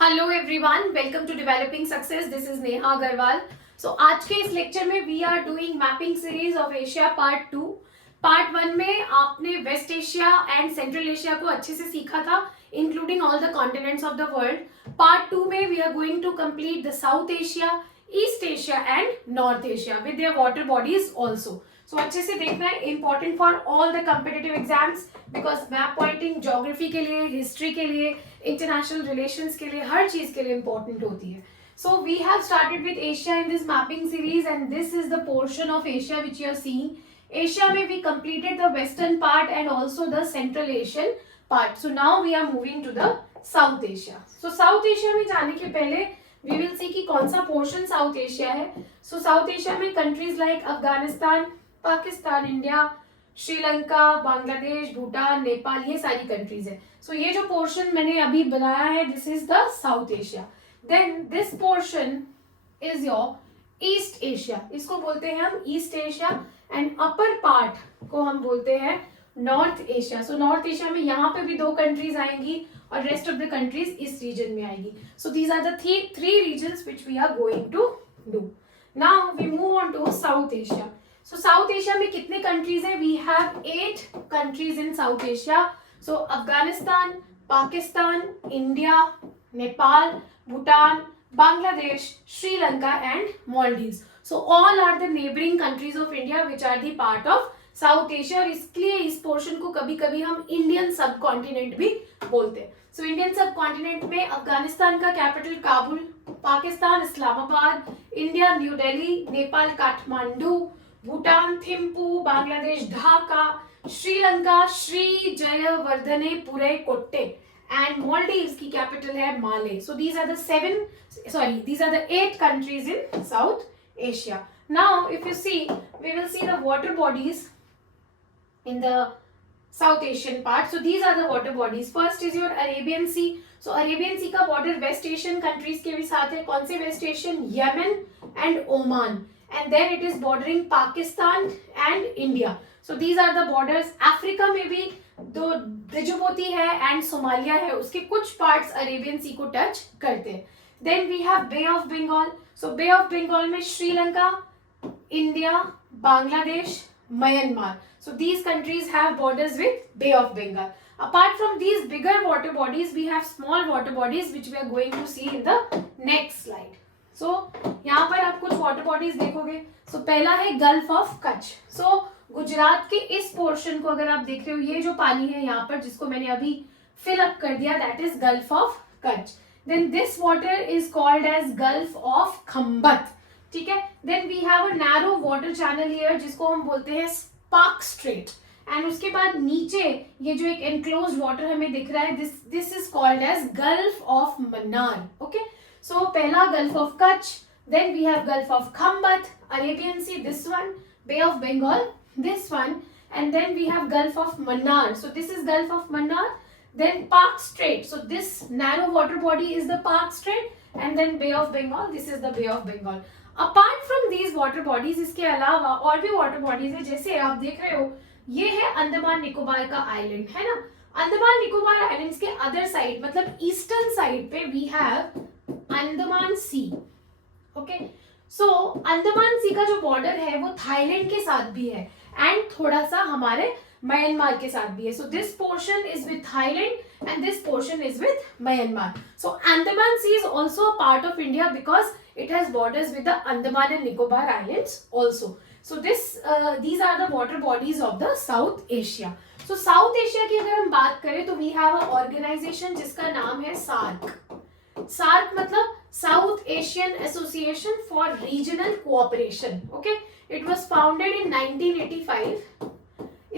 Hello everyone, welcome to developing success. This is Neha Agrawal. So आज के इस लेक्चर में we are doing mapping series of Asia part 2। Part 1 में आपने west Asia and central Asia को अच्छे से सीखा था, including all the continents of the world. Part 2 में we are going to complete the south Asia, east Asia and north Asia with their water bodies also. So अच्छे से देखना है, important for all the competitive exams, because map pointing geography के लिए, history के लिए, international relations के लिए, हर चीज के लिए इंपॉर्टेंट होती है। So we have started with Asia in this mapping series and this is the portion of Asia which you are seeing. Asia में we completed the western part and also the central Asian part. So now we are moving to the South Asia. So South Asia में जाने के पहले we will see कि कौन सा portion south Asia है। So south Asia में countries like Afghanistan, Pakistan, India, Sri Lanka, Bangladesh, Bhutan, Nepal, ये सारी कंट्रीज है। सो ये जो पोर्शन मैंने अभी बनाया है, this is the south Asia. Then this portion is your East Asia, इसको बोलते हैं हम East Asia, and upper part को हम बोलते हैं North Asia. So North Asia में यहाँ पे भी दो कंट्रीज आएंगी और रेस्ट ऑफ द कंट्रीज इस रीजन में आएगी। So these are the three regions which we are going to do. Now we move on to South Asia. So south Asia में कितने कंट्रीज है? We have 8 countries in south Asia. So Afghanistan, Pakistan, India, Nepal, Bhutan, Bangladesh, Sri Lanka and Maldives. So all are the neighbouring countries of India which are the part of South Asia. और इसलिए इस portion को कभी कभी हम इंडियन सब कॉन्टिनेंट भी बोलते हैं। सो इंडियन सब कॉन्टिनेंट में अफगानिस्तान का capital Kabul, Pakistan Islamabad, India New Delhi, Nepal Kathmandu, Bhutan Thimphu, Bangladesh Dhaka, Sri Lanka Sri Jayawardene Pura Kotte, and Maldives की कैपिटल है Male. So these are the 8 countries in south Asia. Now if you see, we will see the water bodies in the South Asian part. So these are the water bodies. First is your Arabian Sea. So Arabian Sea का border West Asian countries के भी साथ है। कौन से West Asian? Yemen and Oman. And then it is bordering Pakistan and India. So these are the borders. Africa में भी दो Djibouti है and Somalia है, उसके कुछ parts Arabian Sea को touch करते हैं। Then we have Bay of Bengal. So Bay of Bengal में Sri Lanka, India, Bangladesh, Myanmar. So these countries have borders with Bay of Bengal. Apart from these bigger water bodies, we have small water bodies which we are going to see in the next slide. So यहाँ पर आप कुछ water bodies देखोगे। So पहला है Gulf of Kutch. So Gujarat के इस portion को अगर आप देख रहे हो, ये जो पानी है यहाँ पर जिसको मैंने अभी fill up कर दिया, that is Gulf of Kutch. Then this water is called as Gulf of Khambat. ठीक है। Then we have a narrow water channel here जिसको हम बोलते हैं स्पार्क स्ट्रेट, एंड उसके बाद नीचे ये जो एक एनक्लोज्ड वाटर हमें दिख रहा है, this is called as gulf of Mannar. Okay, so पहला gulf of Kutch, then we have gulf of Khambhat, Arabian sea this one, bay of Bengal this one, and then we have gulf of Mannar. So this is gulf of Mannar, then Park Strait. So this narrow water body is the Park Strait, and then Bay of Bengal, this is the Bay of Bengal. Apart from these water bodies, इसके अलावा और भी water bodies है, जैसे आप देख रहे हो ये है अंडमान निकोबार का आइलैंड, है ना। अंडमान निकोबार आइलैंड्स के अदर साइड, मतलब ईस्टर्न साइड पे we have Andaman sea. Okay, so Andaman sea का जो बॉर्डर है वो थाईलैंड के साथ भी है एंड थोड़ा सा हमारे म्यांमार के साथ भी है। So this portion is with Thailand and this portion is with Myanmar. So Andaman Sea is also a part of India because it has borders with the Andaman and Nicobar Islands also. So these are the water bodies of the South Asia. So South Asia की अगर हम बात करें तो we have a organization जिसका नाम है SAARC. SAARC मतलब South Asian Association for Regional Cooperation. Okay, it was founded in 1985.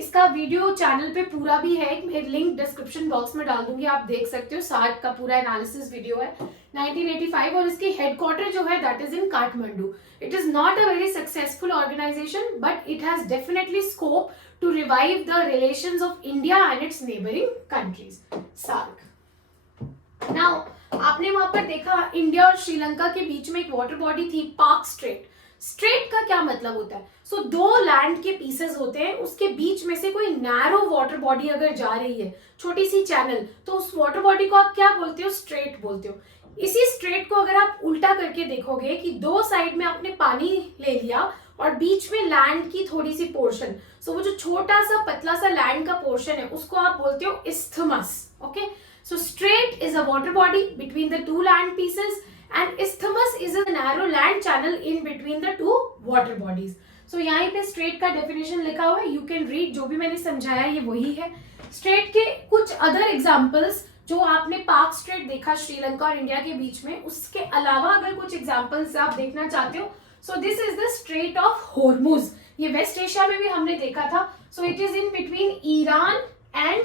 इसका वीडियो चैनल पे पूरा भी है, एक लिंक डिस्क्रिप्शन बॉक्स में डाल दूंगी, आप देख सकते हो। सार्क का पूरा एनालिसिस वीडियो है 1985, और इसकी हेडक्वार्टर जो है that is in Kathmandu. It is not a very successful organisation but it has definitely scope to revive the relations of India and its neighbouring countries. SAARC. Now आपने वहां पर देखा इंडिया और श्रीलंका के बीच में एक वाटर बॉडी थी, पार्क स्ट्रेट। स्ट्रेट का क्या मतलब होता है? सो दो लैंड के पीसेस होते हैं, उसके बीच में से कोई नैरो वाटर बॉडी अगर जा रही है, छोटी सी चैनल, तो उस वाटर बॉडी को आप क्या बोलते हो? स्ट्रेट बोलते हो। इसी स्ट्रेट को अगर आप उल्टा करके देखोगे कि दो साइड में आपने पानी ले लिया और बीच में लैंड की थोड़ी सी पोर्शन, सो वो जो छोटा सा पतला सा लैंड का पोर्शन है उसको आप बोलते हो isthmus. Okay, so straight is a water body between the two land pieces and isthmus is a narrow land channel in between the two water bodies. So यहाँ पे स्ट्रेट का डेफिनेशन लिखा हुआ है, यू कैन रीड, जो भी मैंने समझाया ये वही है। स्ट्रेट के कुछ अदर एग्जांपल्स, जो आपने पाक स्ट्रेट देखा श्रीलंका और इंडिया के बीच में, उसके अलावा अगर कुछ एग्जांपल्स आप देखना चाहते हो, so this is the strait of Hormuz. ये वेस्ट एशिया में भी हमने देखा था। So it is in between Iran and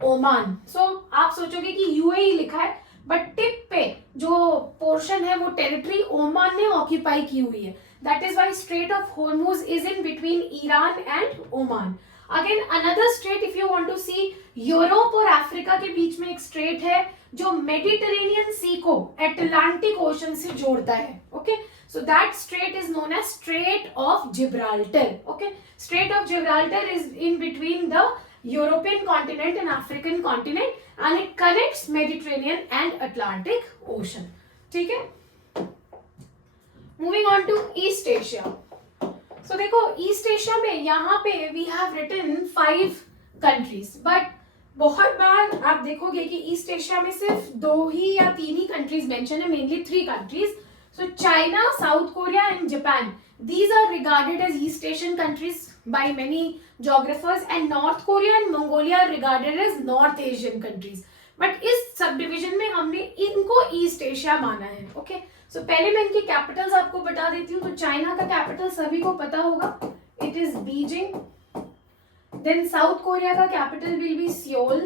Oman. So आप सोचोगे कि यूएई लिखा है, बट टिप पे जो पोर्शन है वो टेरिटरी ओमान ने ऑक्यूपाई की हुई है। That is why Strait of Hormuz is in between Iran and Oman. Again another strait, if you want to see, Europe और अफ्रीका के बीच में एक स्ट्रेट है जो मेडिटेरेनियन सी को अटलांटिक ओशन से जोड़ता है। Okay, so that strait is known as Strait of Gibraltar. Okay, Strait of Gibraltar is in between the European continent and African continent and it connects Mediterranean and Atlantic Ocean. ठीक है, moving on to East Asia. So देखो East Asia में यहाँ पे we have written 5 countries, but बहुत बार आप देखोगे कि East Asia में सिर्फ 2 ही या 3 ही countries mention है, mainly 3 countries. So China, South Korea and Japan. These are regarded as East Asian countries by many geographers, and North Korea and Mongolia are regarded as North Asian countries. But इस subdivision में हमने इनको East Asia माना है. Okay? So पहले मैं इनकी capitals आपको बता देती हूँ. तो चाइना का capital सभी को पता होगा. It is Beijing. Then South Korea का capital will be Seoul.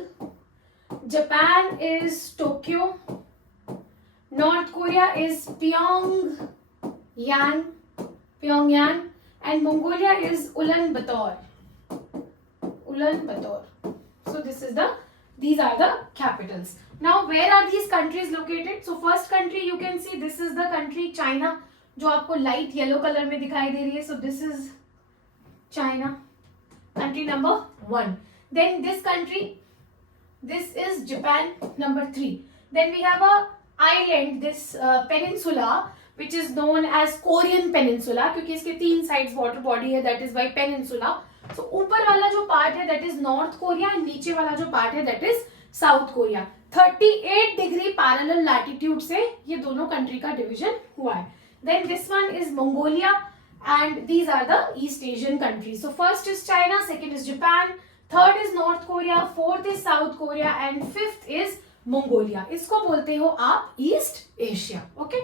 Japan is Tokyo. North Korea is Pyongyang, and Mongolia is Ulaanbaatar. So these are the capitals. Now where are these countries located? So first country you can see, this is the country China, जो आपको light yellow color में दिखाई दे रही है. So this is China, country number 1. Then this country, this is Japan, number 3. Then we have a island, this peninsula, which is known as Korean Peninsula, क्योंकि इसके 3 sides water body है, that is why peninsula. So ऊपर वाला जो part है that is North Korea, and नीचे वाला जो part है that is South Korea. 38 degree parallel latitude से ये दोनों कंट्री का डिवीजन हुआ है. Then this one is Mongolia, and these are the East Asian countries. So first is China, second is Japan, third is North Korea, fourth is South Korea, and fifth is Mongolia. इसको बोलते हो आप east Asia. Okay,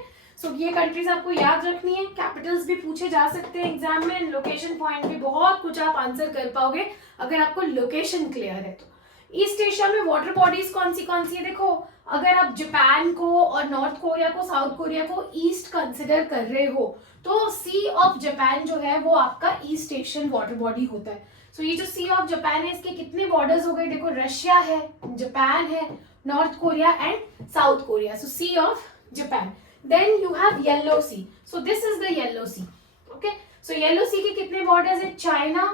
सो ये countries आपको याद रखनी है. Capitals भी पूछे जा सकते हैं एग्जाम में, लोकेशन पॉइंट भी बहुत कुछ आप आंसर कर पाओगे अगर आपको लोकेशन क्लियर है. तो ईस्ट एशिया में वाटर बॉडीज कौन सी है? देखो, अगर आप जापान को और नॉर्थ कोरिया को, साउथ कोरिया को ईस्ट कंसिडर कर रहे हो, तो सी ऑफ जापान जो है वो आपका ईस्ट एशियन वाटर बॉडी होता है. सो ये जो सी ऑफ जापान है, इसके कितने बॉर्डर्स हो गए? देखो, रशिया है, जापान है, North Korea and South Korea. So Sea of Japan. Then you have Yellow Sea. So this is the Yellow Sea. Okay. So Yellow Sea के कितने borders है? China,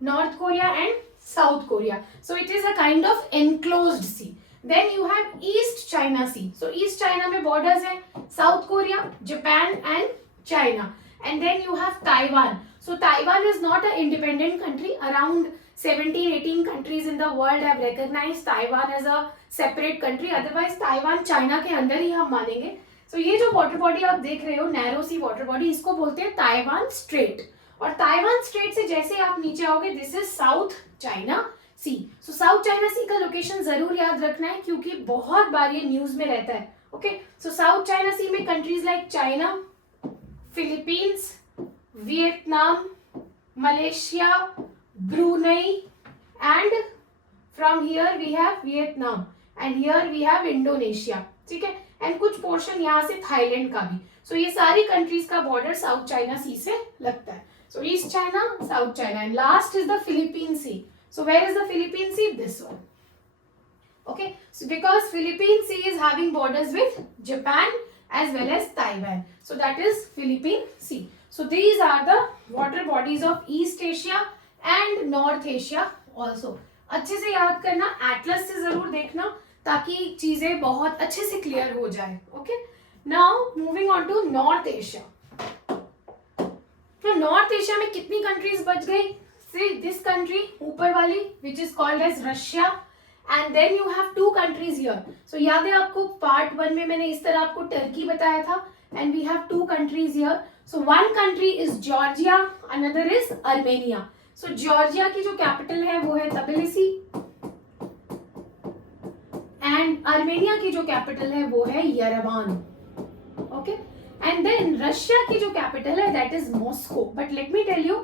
North Korea and South Korea. So it is a kind of enclosed sea. Then you have East China Sea. So East China में borders है South Korea, Japan and China. And then you have Taiwan. So Taiwan is not an independent country. Around 17-18 countries in the world have recognized Taiwan as a separate country. Otherwise Taiwan China के अंदर ही हम मानेंगे. So ये जो water body आप देख रहे हो, नैरो सी वाटर बॉडी, इसको बोलते हैं ताइवान स्ट्रेट. और ताइवान स्ट्रेट से जैसे आप नीचे आओगे, this is south China sea. So south China sea का लोकेशन जरूर याद रखना है, क्योंकि बहुत बार ये न्यूज में रहता है. ओके, सो साउथ चाइना सी में countries like China, Philippines, Vietnam, Malaysia, Brunei, and from here we have Vietnam, and here we have Indonesia. ठीक है, एंड कुछ पोर्शन यहाँ से थाईलैंड का भी. सो ये सारी कंट्रीज का बॉर्डर साउथ चाइना सी से लगता है. So east China, south China, and last is the Philippine sea. So where is the Philippine sea? This one. Okay, so because Philippine Sea is having borders with Japan as well as Taiwan, so that is Philippine Sea. So these are the water bodies of East Asia and North Asia also. अच्छे से याद करना, Atlas से जरूर देखना ताकि चीजें बहुत अच्छे से क्लियर हो जाए. Okay, now moving on to North Asia. तो नॉर्थ एशिया में कितनी कंट्रीज बच गई? सी दिस कंट्री ऊपर वाली which is called as Russia, and then you have two countries here. So याद है आपको पार्ट 1 में मैंने इस तरह आपको टर्की बताया था, and we have two countries here. So one country is Georgia, another is Armenia. So Georgia की जो कैपिटल है वो है तबिलिसी, एंड अर्मेनिया की जो कैपिटल है वो है Yerevan. Okay, and then Russia की जो कैपिटल है that is Moscow. But let me tell you,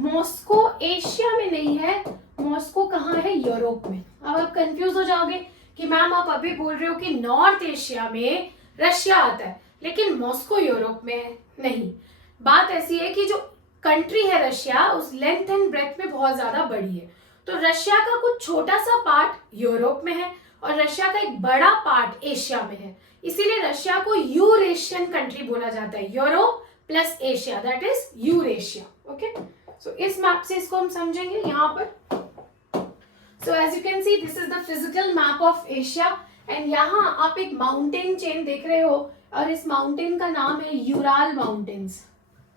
Moscow Asia में नहीं है, मॉस्को कहाँ है? यूरोप में. अब आप कंफ्यूज हो जाओगे कि मैम आप अभी बोल रहे हो कि नॉर्थ एशिया में रशिया आता है लेकिन मॉस्को यूरोप में है. नहीं, बात ऐसी है कि जो कंट्री है रशिया उस लेंथ एंड ब्रेथ में बहुत ज्यादा बड़ी है. तो रशिया का कुछ छोटा सा पार्ट यूरोप में है और रशिया का एक बड़ा पार्ट एशिया में है. इसीलिए रशिया को यूरेशियन कंट्री बोला जाता है. Europe plus Asia, that is Eurasia. Okay, so इस मैप से इसको हम समझेंगे यहाँ पर. So as you can see this is the physical map of Asia, and यहाँ आप एक माउंटेन चेन देख रहे हो और इस माउंटेन का नाम है Ural mountains.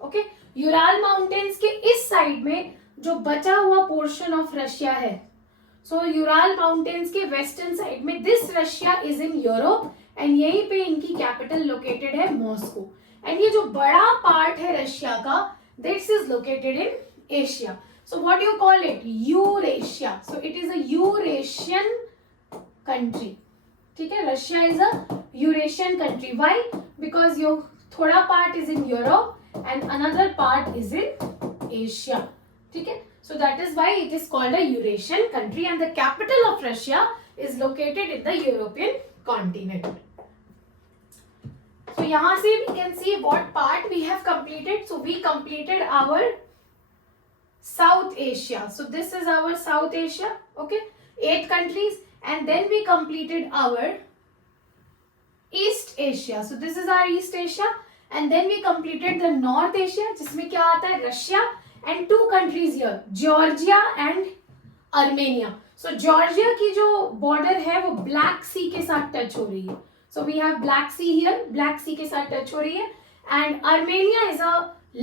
Okay, Ural mountains के इस साइड में जो बचा हुआ पोर्शन ऑफ रशिया है, सो यूराल माउंटेन्स के वेस्टर्न साइड में this Russia is in Europe, and यहीं पे इनकी कैपिटल लोकेटेड है मॉस्को. एंड ये जो बड़ा पार्ट है रशिया का this is located in Asia. So what you call it? Eurasia. So it is a Eurasian country. ठीक है, Russia is a Eurasian country. Why? Because your थोड़ा part is in Europe and another part is in Asia. ठीक है, so that is why it is called a Eurasian country, and the capital of Russia is located in the European continent. So यहाँ से we can see what part we have completed. So we completed our South Asia. So this is our South Asia. Okay, 8 countries, and then we completed our East Asia. So this is our East Asia. And then we completed the North Asia, जिसमें क्या आता है? Russia, and 2 countries here, Georgia and Armenia. So Georgia की जो border है वो Black Sea के साथ टच हो रही है. So we have Black Sea here, Black Sea के साथ टच हो रही है, and Armenia is a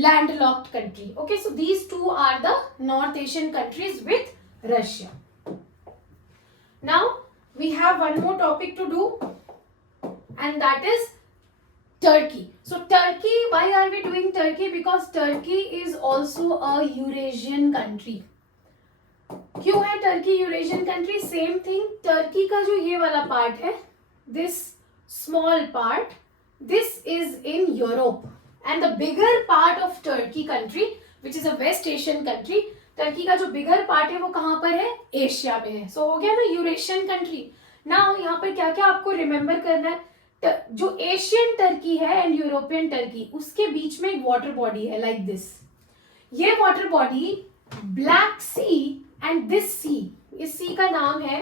landlocked country. Okay, so these two are the North Asian countries with Russia. Now we have one more topic to do, and that is Turkey. So Turkey, why are we doing Turkey? Because Turkey is also a Eurasian country. क्यों है Turkey Eurasian country? Same thing. Turkey का जो ये वाला part है, this small part, this is in Europe, and the bigger part of Turkey country, which is a West Asian country, Turkey का जो bigger part है वो कहाँ पर है? एशिया में है. So हो गया ना Eurasian country. Now यहाँ पर क्या क्या आपको remember करना है? जो एशियन टर्की है एंड यूरोपियन टर्की, उसके बीच में एक वाटर बॉडी है लाइक दिस. ये water body black C and this sea, इस सी का नाम है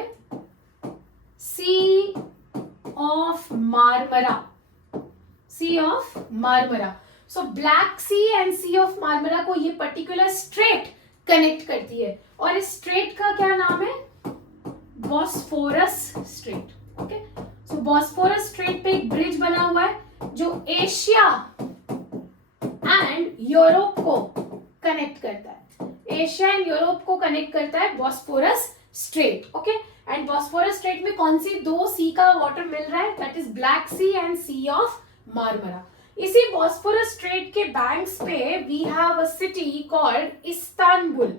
sea of Marmara. Sea of Marmara. So black C and C of Marmara को ये पर्टिकुलर स्ट्रेट कनेक्ट करती है, और इस स्ट्रेट का क्या नाम है? Bosphorus straight. ओके, सो बॉस्फोरस स्ट्रेट पे एक ब्रिज बना हुआ है जो एशिया एंड यूरोप को कनेक्ट करता है. एशिया एंड यूरोप को कनेक्ट करता है Bosphorus straight. Okay, and Bosphorus straight में कौन सी 2 सी का वाटर मिल रहा है? That is Black C and C of Marmara. इसी बॉस्फोरस स्ट्रेट के बैंक्स पे we have a city called Istanbul.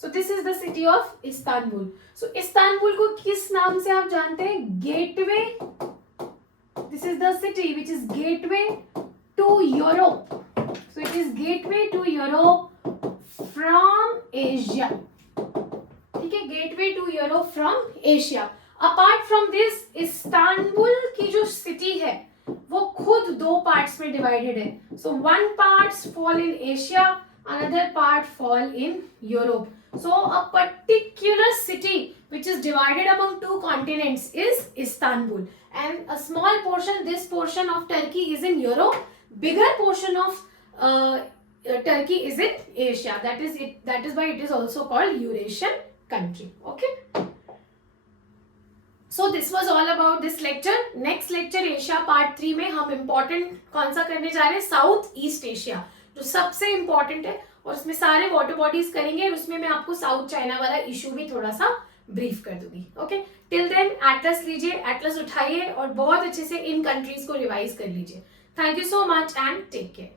So this is the city of Istanbul. So Istanbul को किस नाम से आप जानते हैं? Gateway. This is the city which is gateway to Europe. So it is gateway to Europe from Asia. ठीक है, gateway to Europe from Asia. Apart from this, Istanbul की जो city है वो खुद 2 parts में divided है. So one parts fall in Asia, another part fall in Europe. So a particular city which is divided among 2 continents is Istanbul, and a small portion, this portion of Turkey is in Europe. Bigger portion of Turkey is in Asia. That is why it is also called Eurasian country. Okay. So this was all about this lecture. Next lecture Asia part 3 में हम important कौन सा करने जा रहे हैं, south east Asia, जो सबसे इम्पोर्टेंट है, और उसमें सारे वाटर बॉडीज करेंगे, और उसमें मैं आपको साउथ चाइना वाला इशू भी थोड़ा सा ब्रीफ कर दूंगी. ओके, टिल देन एटलस लीजिए, एटलस उठाइए और बहुत अच्छे से इन कंट्रीज को रिवाइज कर लीजिए. Thank you so much and take care.